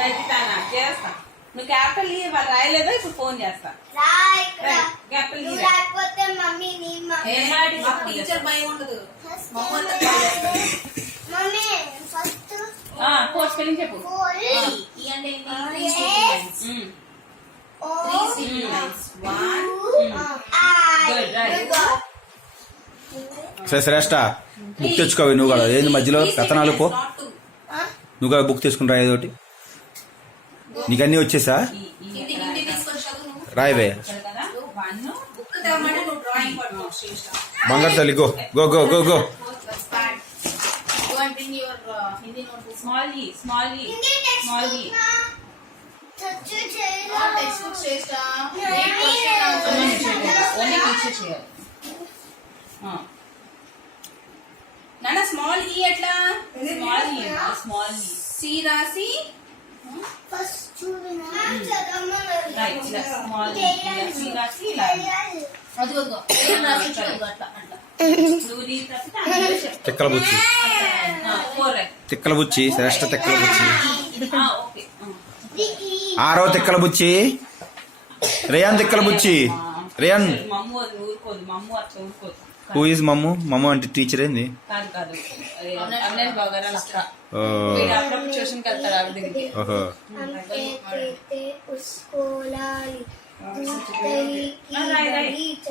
రజితానా చేస్తా. నువ్వు క్యాపిటల్ ఈ వాళ్ళు రాయలేదో ఇప్పుడు ఫోన్ చేస్తా. క్యాపిటల్ ఈ లేకపోతే మమ్మీ టీచర్ భయం ఉండదు. మమ్మీ ఫస్ట్ ఫోర్ స్పెల్లింగ్ చెప్పు. ఈ అంటే సరే శ్రేష్ట బుక్ తెచ్చుకోవి నువ్వు కూడా. ఏంది మధ్యలో రతనాలు పో, నువ్వు కూడా బుక్ తీసుకుని రా ఏదో ఒకటి. నీకు అన్నీ వచ్చేసా రాయవే. బంగారు తల్లి go go go go go. Small ఈ స్మాల్ ఈ స్మాల్ ఈ నాన్న స్మాల్ ఈ ఎట్లా? స్మాల్ ఈ స్మాల్ ఈ సి రాసి ఫస్ట్ చూడనా స్మాల్ ఈ రాసి ఇలా అదిగో రాసి అట్లా అట్లా తిక్కల బుచ్చి, తిక్కల బుచ్చి శ్రేష్ట తిక్కల బుచ్చి. ఆరో తిక్కల బుచ్చి రేయాన్ తిక్కల బుచ్చి. రేయాన్ హూ ఈజ్ మమ్ము? మమ్ము అంటే టీచర్ ఏంది? ఓహో.